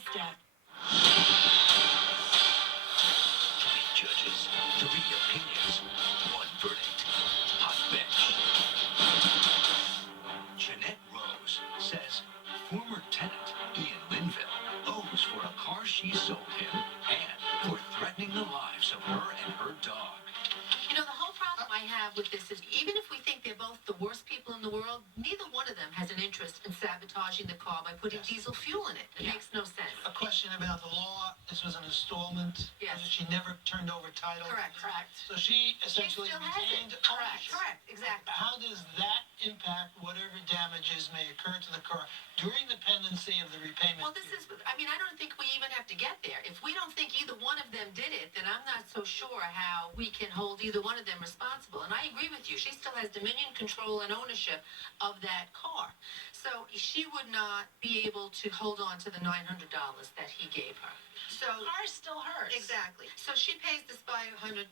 step. 3 judges, 3 opinions, 1 verdict. Hot bench. Jeanette Rose says former tenant Ian Linville owes for a car she sold him and for threatening the lives of her and her dog. You know, the whole problem I have with this is even if we think they're both the worst people in the world, neither one of them has an interest in sabotaging the car by putting diesel fuel in it. It makes no sense. A question about the law. This was an installment. Yes. She never turned over title. Correct. So she essentially still has retained it. ownership. Correct, exactly. How does that impact whatever damages may occur to the car during the pendency of the repayment? Well, I don't think we even have to get there. If we don't think either one of them did it, then I'm not so sure how we can hold either one of them responsible. And I agree with you. She still has dominion, control, and ownership of that car. So she would not be able to hold on to the $900 that he gave her. So The car's still hers. exactly. So she pays this $500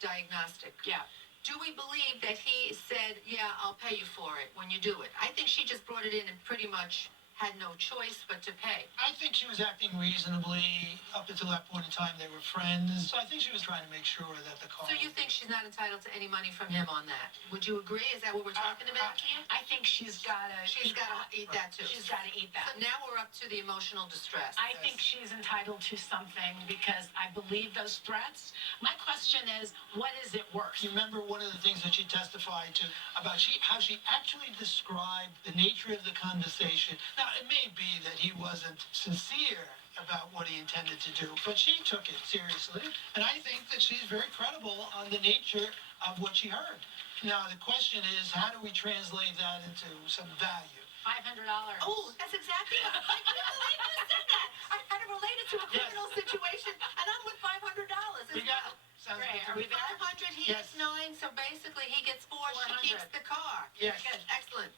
diagnostic. Yeah. Do we believe that he said, yeah, I'll pay you for it when you do it? I think she just brought it in and pretty much had no choice but to pay. I think she was acting reasonably up until that point in time. They were friends. So I think she was trying to make sure that the car... So you think she's not entitled to any money from him on that? Would you agree? Is that what we're talking about? I think she's got to eat that too. She's got to eat that. So now we're up to the emotional distress. I think she's entitled to something because I believe those threats. My question is, what is it worth? You remember one of the things that she testified to about how she actually described the nature of the conversation. Now, it may be that he wasn't sincere about what he intended to do, but she took it seriously, and I think that she's very credible on the nature of what she heard. Now, the question is, how do we translate that into some value? $500. Oh, that's exactly what I couldn't believe you said that. I had to relate it to a criminal situation, and I'm with $500 as We got well. sounds Great. good to Are we me. there? 500, he Yes. gets 9, so basically he gets 4, she 400. keeps the car. Yes. Good, excellent.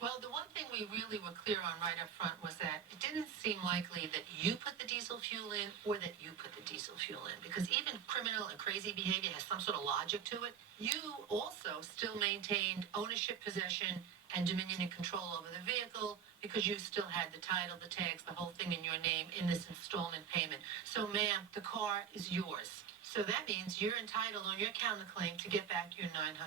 Well, the one thing we really were clear on right up front was that it didn't seem likely that you put the diesel fuel in or that you put the diesel fuel in, because even criminal and crazy behavior has some sort of logic to it. You also still maintained ownership, possession, and dominion and control over the vehicle because you still had the title, the tags, the whole thing in your name in this installment payment. So, ma'am, the car is yours. So that means you're entitled on your counterclaim to get back your $900.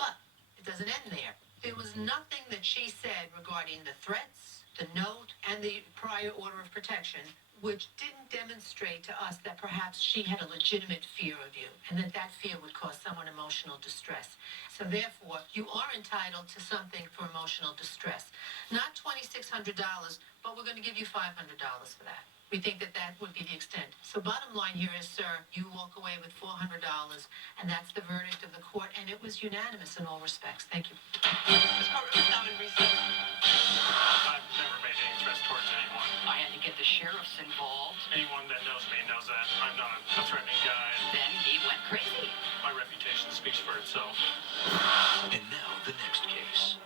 But it doesn't end there. There was nothing that she said regarding the threats, the note, and the prior order of protection which didn't demonstrate to us that perhaps she had a legitimate fear of you and that that fear would cause someone emotional distress. So therefore, you are entitled to something for emotional distress. Not $2,600, but we're going to give you $500 for that. We think that that would be the extent. So bottom line here is, sir, you walk away with $400, and that's the verdict of the court, and it was unanimous in all respects. Thank you. I've never made any threats towards anyone. I had to get the sheriffs involved. Anyone that knows me knows that I'm not a threatening guy. Then he went crazy. My reputation speaks for itself. And now the next case.